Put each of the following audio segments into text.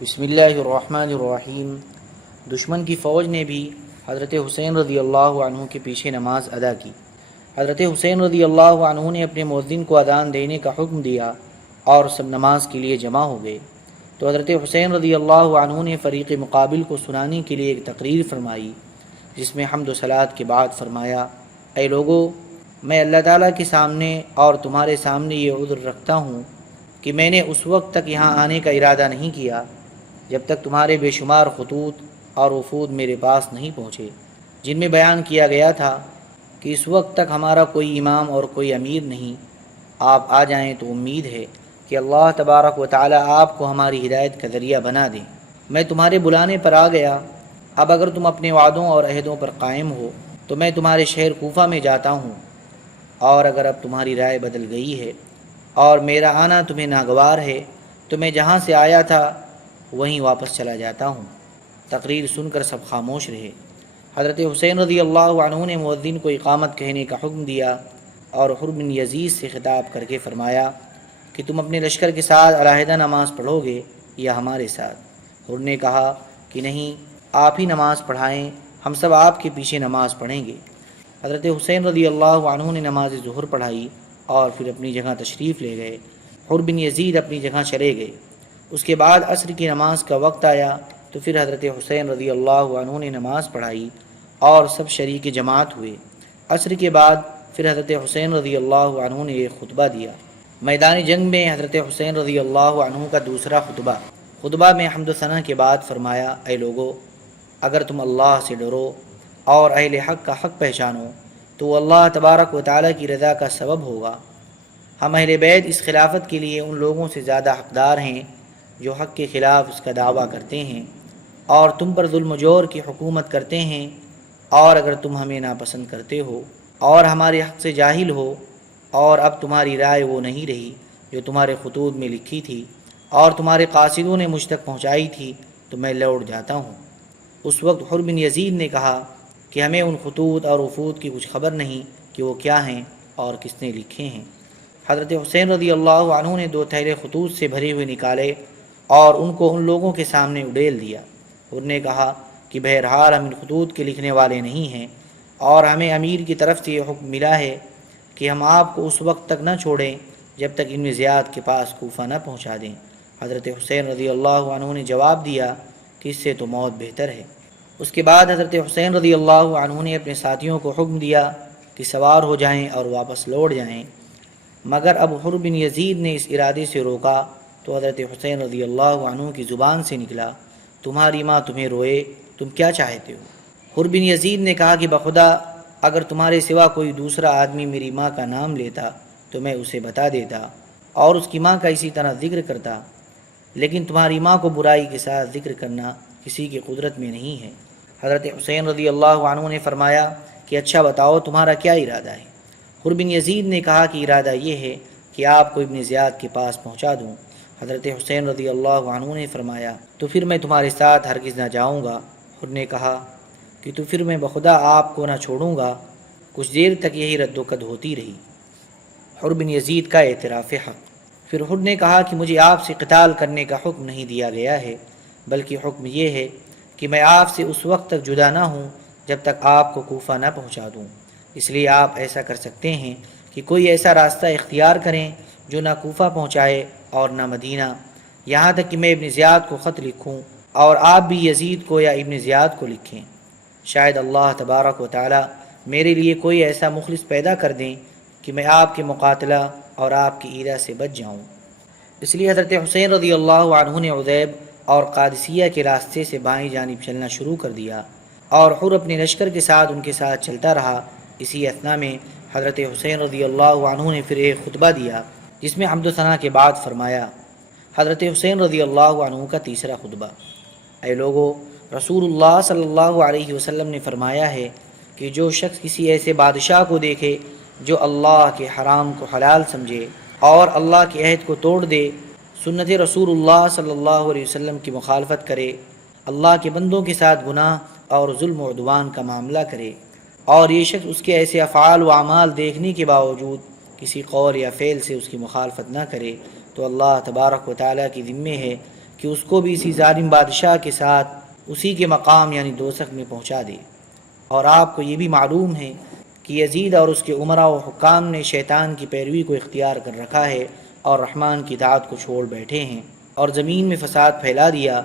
بسم اللہ الرحمن الرحیم۔ دشمن کی فوج نے بھی حضرت حسین رضی اللہ عنہ کے پیچھے نماز ادا کی۔ حضرت حسین رضی اللہ عنہ نے اپنے مؤذن کو اذان دینے کا حکم دیا اور سب نماز کے لیے جمع ہو گئے تو حضرت حسین رضی اللہ عنہ نے فریق مقابل کو سنانے کے لیے ایک تقریر فرمائی، جس میں حمد و صلوات کے بعد فرمایا: اے لوگو، میں اللہ تعالیٰ کے سامنے اور تمہارے سامنے یہ عذر رکھتا ہوں کہ میں نے اس وقت تک یہاں آنے کا ارادہ نہیں کیا جب تک تمہارے بے شمار خطوط اور وفود میرے پاس نہیں پہنچے، جن میں بیان کیا گیا تھا کہ اس وقت تک ہمارا کوئی امام اور کوئی امیر نہیں۔ آپ آ جائیں تو امید ہے کہ اللہ تبارک و تعالی آپ کو ہماری ہدایت کا ذریعہ بنا دیں۔ میں تمہارے بلانے پر آ گیا، اب اگر تم اپنے وعدوں اور عہدوں پر قائم ہو تو میں تمہارے شہر کوفہ میں جاتا ہوں، اور اگر اب تمہاری رائے بدل گئی ہے اور میرا آنا تمہیں ناگوار ہے تو میں جہاں سے آیا تھا وہیں واپس چلا جاتا ہوں۔ تقریر سن کر سب خاموش رہے۔ حضرت حسین رضی اللہ عنہ نے مؤذن کو اقامت کہنے کا حکم دیا اور حر بن یزید سے خطاب کر کے فرمایا کہ تم اپنے لشکر کے ساتھ علیحدہ نماز پڑھو گے یا ہمارے ساتھ؟ حر نے کہا کہ نہیں، آپ ہی نماز پڑھائیں، ہم سب آپ کے پیچھے نماز پڑھیں گے۔ حضرت حسین رضی اللہ عنہ نے نماز ظہر پڑھائی اور پھر اپنی جگہ تشریف لے گئے۔ حر بن یزید اپنی جگہ چلے گئے۔ اس کے بعد عصر کی نماز کا وقت آیا تو پھر حضرت حسین رضی اللہ عنہ نے نماز پڑھائی اور سب شریک جماعت ہوئے۔ عصر کے بعد پھر حضرت حسین رضی اللہ عنہ نے ایک خطبہ دیا۔ میدان جنگ میں حضرت حسین رضی اللہ عنہ کا دوسرا خطبہ میں حمد و ثنا کے بعد فرمایا: اے لوگو، اگر تم اللہ سے ڈرو اور اہل حق کا حق پہچانو تو اللہ تبارک و تعالیٰ کی رضا کا سبب ہوگا۔ ہم اہل بیت اس خلافت کے لیے ان لوگوں سے زیادہ حقدار ہیں جو حق کے خلاف اس کا دعویٰ کرتے ہیں اور تم پر ظلم و جور کی حکومت کرتے ہیں، اور اگر تم ہمیں ناپسند کرتے ہو اور ہمارے حق سے جاہل ہو اور اب تمہاری رائے وہ نہیں رہی جو تمہارے خطوط میں لکھی تھی اور تمہارے قاصدوں نے مجھ تک پہنچائی تھی تو میں لوٹ جاتا ہوں۔ اس وقت حر بن یزید نے کہا کہ ہمیں ان خطوط اور وفود کی کچھ خبر نہیں کہ وہ کیا ہیں اور کس نے لکھے ہیں۔ حضرت حسین رضی اللہ عنہ نے 2 تھیلے خطوط سے بھرے ہوئے نکالے اور ان کو ان لوگوں کے سامنے اڈیل دیا۔ حر نے کہا کہ بہرحال ہم ان خطوط کے لکھنے والے نہیں ہیں اور ہمیں امیر کی طرف سے یہ حکم ملا ہے کہ ہم آپ کو اس وقت تک نہ چھوڑیں جب تک ابن زیاد کے پاس کوفہ نہ پہنچا دیں۔ حضرت حسین رضی اللہ عنہ نے جواب دیا کہ اس سے تو موت بہتر ہے۔ اس کے بعد حضرت حسین رضی اللہ عنہ نے اپنے ساتھیوں کو حکم دیا کہ سوار ہو جائیں اور واپس لوٹ جائیں، مگر اب حر بن یزید نے اس ارادے سے روکا تو حضرت حسین رضی اللہ عنہ کی زبان سے نکلا: تمہاری ماں تمہیں روئے، تم کیا چاہتے ہو؟ حر بن یزید نے کہا کہ بخدا اگر تمہارے سوا کوئی دوسرا آدمی میری ماں کا نام لیتا تو میں اسے بتا دیتا اور اس کی ماں کا اسی طرح ذکر کرتا، لیکن تمہاری ماں کو برائی کے ساتھ ذکر کرنا کسی کی قدرت میں نہیں ہے۔ حضرت حسین رضی اللہ عنہ نے فرمایا کہ اچھا بتاؤ تمہارا کیا ارادہ ہے؟ حر بن یزید نے کہا کہ ارادہ یہ ہے کہ آپ کو ابن زیاد کے پاس پہنچا دوں۔ حضرت حسین رضی اللہ عنہ نے فرمایا تو پھر میں تمہارے ساتھ ہرگز نہ جاؤں گا۔ حر نے کہا کہ تو پھر میں بخدا آپ کو نہ چھوڑوں گا۔ کچھ دیر تک یہی رد و قد ہوتی رہی۔ حر بن یزید کا اعتراف حق۔ پھر حر نے کہا کہ مجھے آپ سے قتال کرنے کا حکم نہیں دیا گیا ہے، بلکہ حکم یہ ہے کہ میں آپ سے اس وقت تک جدا نہ ہوں جب تک آپ کو کوفہ نہ پہنچا دوں۔ اس لیے آپ ایسا کر سکتے ہیں کہ کوئی ایسا راستہ اختیار کریں جو نہ کوفہ پہنچائے اور نہ مدینہ، یہاں تک کہ میں ابن زیاد کو خط لکھوں اور آپ بھی یزید کو یا ابن زیاد کو لکھیں۔ شاید اللہ تبارک و تعالی میرے لیے کوئی ایسا مخلص پیدا کر دیں کہ میں آپ کے مقاتلہ اور آپ کی ایذا سے بچ جاؤں۔ اس لیے حضرت حسین رضی اللہ عنہ نے عذیب اور قادسیہ کے راستے سے بائیں جانب چلنا شروع کر دیا اور حر اپنے لشکر کے ساتھ ان کے ساتھ چلتا رہا۔ اسی اثنا میں حضرت حسین رضی اللہ عنہ نے پھر ایک خطبہ دیا جس میں حمد و ثنا کے بعد فرمایا: حضرت حسین رضی اللہ عنہ کا تیسرا خطبہ۔ اے لوگو، رسول اللہ صلی اللہ علیہ وسلم نے فرمایا ہے کہ جو شخص کسی ایسے بادشاہ کو دیکھے جو اللہ کے حرام کو حلال سمجھے اور اللہ کے عہد کو توڑ دے، سنت رسول اللہ صلی اللہ علیہ وسلم کی مخالفت کرے، اللہ کے بندوں کے ساتھ گناہ اور ظلم و عدوان کا معاملہ کرے، اور یہ شخص اس کے ایسے افعال و اعمال دیکھنے کے باوجود کسی قول یا فعل سے اس کی مخالفت نہ کرے، تو اللہ تبارک و تعالیٰ کی ذمہ ہے کہ اس کو بھی اسی ظالم بادشاہ کے ساتھ اسی کے مقام یعنی دوزخ میں پہنچا دے۔ اور آپ کو یہ بھی معلوم ہے کہ یزید اور اس کے امراء و حکام نے شیطان کی پیروی کو اختیار کر رکھا ہے اور رحمان کی اطاعت کو چھوڑ بیٹھے ہیں اور زمین میں فساد پھیلا دیا،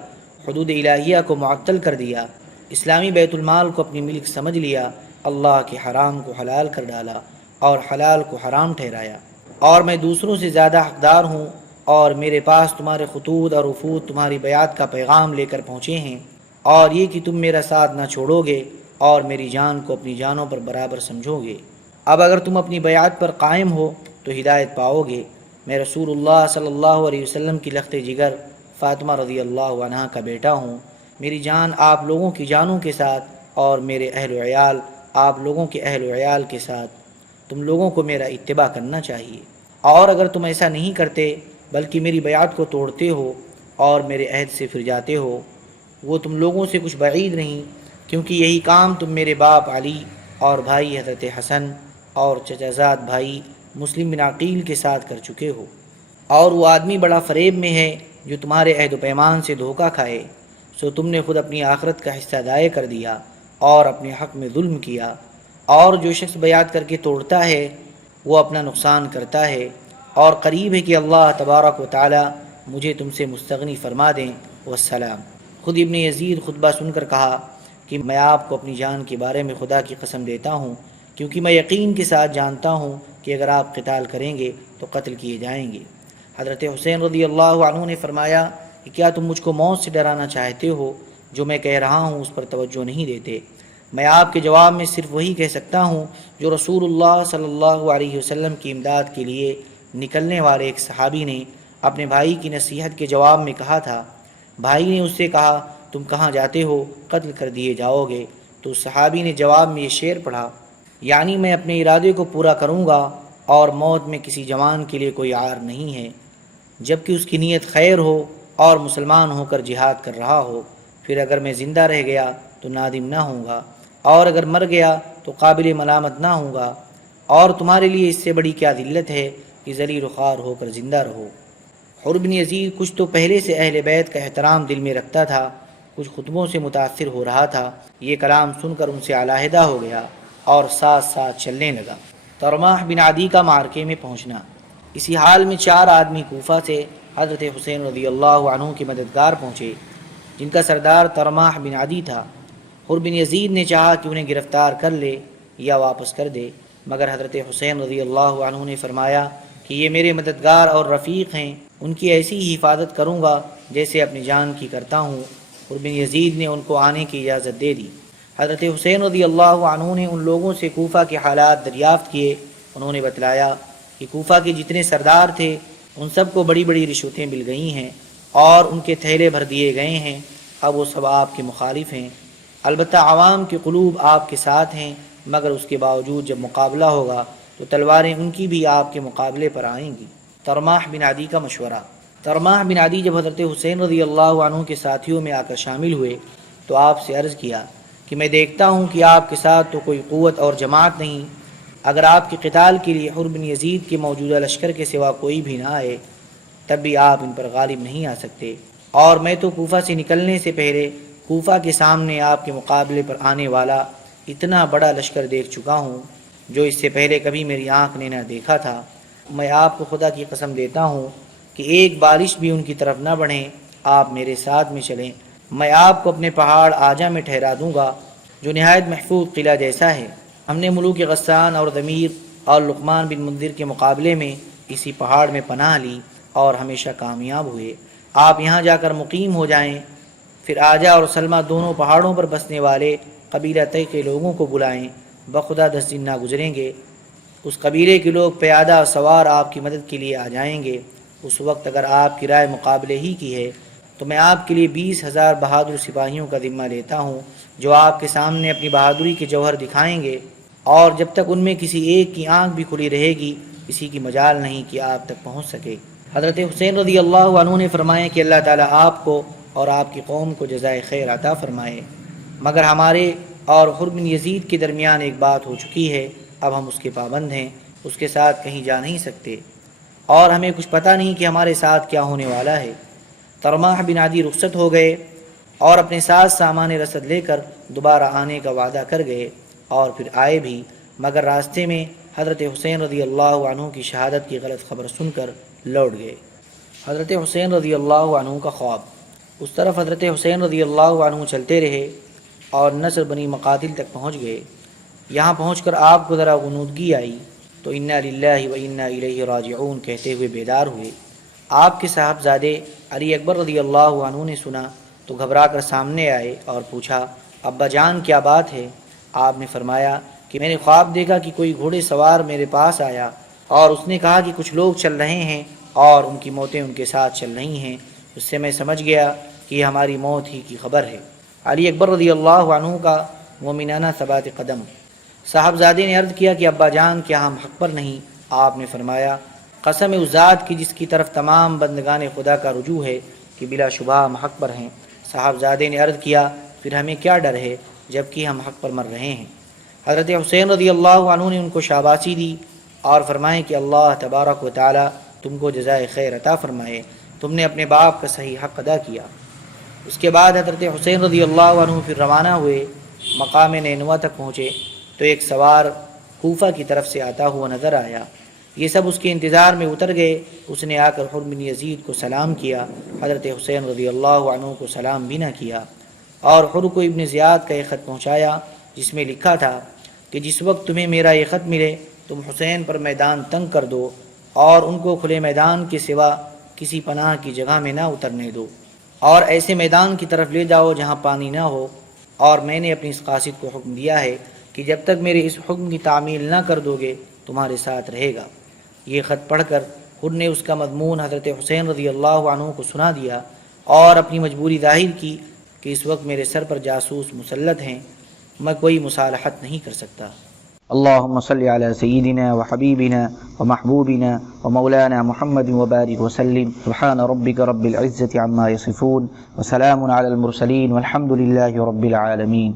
حدود الہیہ کو معطل کر دیا، اسلامی بیت المال کو اپنی ملک سمجھ لیا، اللہ کے حرام کو حلال کر ڈالا اور حلال کو حرام ٹھہرایا۔ اور میں دوسروں سے زیادہ حقدار ہوں، اور میرے پاس تمہارے خطوط اور وفود تمہاری بیعت کا پیغام لے کر پہنچے ہیں، اور یہ کہ تم میرا ساتھ نہ چھوڑو گے اور میری جان کو اپنی جانوں پر برابر سمجھو گے۔ اب اگر تم اپنی بیعت پر قائم ہو تو ہدایت پاؤ گے۔ میں رسول اللہ صلی اللہ علیہ وسلم کی لخت جگر فاطمہ رضی اللہ عنہا کا بیٹا ہوں۔ میری جان آپ لوگوں کی جانوں کے ساتھ اور میرے اہل و عیال آپ لوگوں کے اہل و عیال کے ساتھ، تم لوگوں کو میرا اتباع کرنا چاہیے۔ اور اگر تم ایسا نہیں کرتے بلکہ میری بیعت کو توڑتے ہو اور میرے عہد سے پھر جاتے ہو، وہ تم لوگوں سے کچھ بعید نہیں، کیونکہ یہی کام تم میرے باپ علی اور بھائی حضرت حسن اور چچا زاد بھائی مسلم بن عقیل کے ساتھ کر چکے ہو۔ اور وہ آدمی بڑا فریب میں ہے جو تمہارے عہد و پیمان سے دھوکہ کھائے، سو تم نے خود اپنی آخرت کا حصہ ضائع کر دیا اور اپنے حق میں ظلم کیا۔ اور جو شخص بیعت کر کے توڑتا ہے وہ اپنا نقصان کرتا ہے، اور قریب ہے کہ اللہ تبارک و تعالی مجھے تم سے مستغنی فرما دیں۔ والسلام۔ خود ابن یزید خطبہ سن کر کہا کہ میں آپ کو اپنی جان کے بارے میں خدا کی قسم دیتا ہوں، کیونکہ میں یقین کے ساتھ جانتا ہوں کہ اگر آپ قتال کریں گے تو قتل کیے جائیں گے۔ حضرت حسین رضی اللہ عنہ نے فرمایا کہ کیا تم مجھ کو موت سے ڈرانا چاہتے ہو؟ جو میں کہہ رہا ہوں اس پر توجہ نہیں دیتے۔ میں آپ کے جواب میں صرف وہی کہہ سکتا ہوں جو رسول اللہ صلی اللہ علیہ وسلم کی امداد کے لیے نکلنے والے ایک صحابی نے اپنے بھائی کی نصیحت کے جواب میں کہا تھا۔ بھائی نے اس سے کہا تم کہاں جاتے ہو؟ قتل کر دیے جاؤ گے۔ تو صحابی نے جواب میں یہ شعر پڑھا، یعنی میں اپنے ارادے کو پورا کروں گا اور موت میں کسی جوان کے لیے کوئی عار نہیں ہے، جبکہ اس کی نیت خیر ہو اور مسلمان ہو کر جہاد کر رہا ہو۔ پھر اگر میں زندہ رہ گیا تو نادم نہ ہوں گا، اور اگر مر گیا تو قابل ملامت نہ ہوں گا، اور تمہارے لیے اس سے بڑی کیا ذلت ہے کہ ذلیل و خوار ہو کر زندہ رہو۔ حر بن یزید کچھ تو پہلے سے اہل بیت کا احترام دل میں رکھتا تھا، کچھ خطبوں سے متاثر ہو رہا تھا۔ یہ کلام سن کر ان سے علیحدہ ہو گیا اور ساتھ ساتھ چلنے لگا۔ ترماح بن عدی کا معرکے میں پہنچنا۔ اسی حال میں 4 آدمی کوفہ سے حضرت حسین رضی اللہ عنہ کے مددگار پہنچے، جن کا سردار ترماح بن عدی تھا۔ حر بن یزید نے چاہا کہ انہیں گرفتار کر لے یا واپس کر دے، مگر حضرت حسین رضی اللہ عنہ نے فرمایا کہ یہ میرے مددگار اور رفیق ہیں، ان کی ایسی ہی حفاظت کروں گا جیسے اپنی جان کی کرتا ہوں۔ حر بن یزید نے ان کو آنے کی اجازت دے دی۔ حضرت حسین رضی اللہ عنہ نے ان لوگوں سے کوفہ کے حالات دریافت کیے۔ انہوں نے بتلایا کہ کوفہ کے جتنے سردار تھے ان سب کو بڑی بڑی رشوتیں مل گئی ہیں اور ان کے تھیلے بھر دیے گئے ہیں۔ اب وہ سب آپ کے مخالف ہیں، البتہ عوام کے قلوب آپ کے ساتھ ہیں، مگر اس کے باوجود جب مقابلہ ہوگا تو تلواریں ان کی بھی آپ کے مقابلے پر آئیں گی۔ ترماح بن عدی کا مشورہ۔ ترماح بن عدی جب حضرت حسین رضی اللہ عنہ کے ساتھیوں میں آ کر شامل ہوئے تو آپ سے عرض کیا کہ میں دیکھتا ہوں کہ آپ کے ساتھ تو کوئی قوت اور جماعت نہیں، اگر آپ کے قتال کے لیے حر بن یزید کے موجودہ لشکر کے سوا کوئی بھی نہ آئے تب بھی آپ ان پر غالب نہیں آ سکتے، اور میں تو کوفہ سے نکلنے سے پہلے کوفہ کے سامنے آپ کے مقابلے پر آنے والا اتنا بڑا لشکر دیکھ چکا ہوں جو اس سے پہلے کبھی میری آنکھ نے نہ دیکھا تھا۔ میں آپ کو خدا کی قسم دیتا ہوں کہ ایک بارش بھی ان کی طرف نہ بڑھیں، آپ میرے ساتھ میں چلیں، میں آپ کو اپنے پہاڑ آجا میں ٹھہرا دوں گا جو نہایت محفوظ قلعہ جیسا ہے۔ ہم نے ملوک غسان اور ضمیر اور لقمان بن منذر کے مقابلے میں اسی پہاڑ میں پناہ لی اور ہمیشہ کامیاب ہوئے۔ آپ یہاں جا کر مقیم ہو جائیں، پھر آجا اور سلمہ دونوں پہاڑوں پر بسنے والے قبیلہ طے کے لوگوں کو بلائیں، بخدا 10 دن نہ گزریں گے اس قبیلے کے لوگ پیادہ سوار آپ کی مدد کے لیے آ جائیں گے۔ اس وقت اگر آپ کی رائے مقابلے ہی کی ہے تو میں آپ کے لیے 20,000 بہادر سپاہیوں کا ذمہ لیتا ہوں جو آپ کے سامنے اپنی بہادری کے جوہر دکھائیں گے، اور جب تک ان میں کسی ایک کی آنکھ بھی کھلی رہے گی کسی کی مجال نہیں کہ آپ تک پہنچ سکے۔ حضرت حسین رضی اللہ عنہ نے فرمایا کہ اللہ تعالیٰ آپ کو اور آپ کی قوم کو جزائے خیر عطا فرمائے، مگر ہمارے اور حر بن یزید کے درمیان ایک بات ہو چکی ہے، اب ہم اس کے پابند ہیں، اس کے ساتھ کہیں جا نہیں سکتے، اور ہمیں کچھ پتہ نہیں کہ ہمارے ساتھ کیا ہونے والا ہے۔ ترماح بن عدی رخصت ہو گئے اور اپنے ساتھ سامان رسد لے کر دوبارہ آنے کا وعدہ کر گئے، اور پھر آئے بھی، مگر راستے میں حضرت حسین رضی اللہ عنہ کی شہادت کی غلط خبر سن کر لوٹ گئے۔ حضرت حسین رضی اللہ عنہ کا خواب۔ اس طرف حضرت حسین رضی اللہ عنہ چلتے رہے اور نصر بنی مقاتل تک پہنچ گئے۔ یہاں پہنچ کر آپ کو ذرا غنودگی آئی تو انا للہ و انا الیہ راجعون کہتے ہوئے بیدار ہوئے۔ آپ کے صاحبزادے علی اکبر رضی اللہ عنہ نے سنا تو گھبرا کر سامنے آئے اور پوچھا، ابا جان کیا بات ہے؟ آپ نے فرمایا کہ میں نے خواب دیکھا کہ کوئی گھوڑے سوار میرے پاس آیا اور اس نے کہا کہ کچھ لوگ چل رہے ہیں اور ان کی موتیں ان کے ساتھ چل رہی ہیں۔ اس سے میں سمجھ گیا کہ یہ ہماری موت ہی کی خبر ہے۔ علی اکبر رضی اللہ عنہ کا مومنانہ ثبات قدم۔ صاحبزادے نے عرض کیا کہ ابا جان کیا ہم حق پر نہیں؟ آپ نے فرمایا، قسم اس ذات کی جس کی طرف تمام بندگان خدا کا رجوع ہے کہ بلا شبہ ہم حق پر ہیں۔ صاحبزادے نے عرض کیا، پھر ہمیں کیا ڈر ہے جبکہ ہم حق پر مر رہے ہیں؟ حضرت حسین رضی اللہ عنہ نے ان کو شاباشی دی اور فرمائے کہ اللہ تبارک و تعالی تم کو جزائے خیر عطا فرمائے، تم نے اپنے باپ کا صحیح حق ادا کیا۔ اس کے بعد حضرت حسین رضی اللہ عنہ پھر روانہ ہوئے، مقام نینوا تک پہنچے تو ایک سوار کوفہ کی طرف سے آتا ہوا نظر آیا۔ یہ سب اس کے انتظار میں اتر گئے۔ اس نے آ کر حر بن یزید کو سلام کیا، حضرت حسین رضی اللہ عنہ کو سلام بھی نہ کیا، اور حر کو ابن زیاد کا ایک خط پہنچایا جس میں لکھا تھا کہ جس وقت تمہیں میرا یہ خط ملے تم حسین پر میدان تنگ کر دو اور ان کو کھلے میدان کے سوا کسی پناہ کی جگہ میں نہ اترنے دو، اور ایسے میدان کی طرف لے جاؤ جہاں پانی نہ ہو، اور میں نے اپنی اس قاصد کو حکم دیا ہے کہ جب تک میرے اس حکم کی تعمیل نہ کر دو گے تمہارے ساتھ رہے گا۔ یہ خط پڑھ کر خود نے اس کا مضمون حضرت حسین رضی اللہ عنہ کو سنا دیا اور اپنی مجبوری ظاہر کی کہ اس وقت میرے سر پر جاسوس مسلط ہیں، میں کوئی مصالحت نہیں کر سکتا۔ اللهم صل على سيدنا وحبيبنا ومحبوبنا ومولانا محمد وبارك وسلم، سبحان ربك رب العزة عما يصفون وسلام على المرسلين والحمد لله رب العالمين۔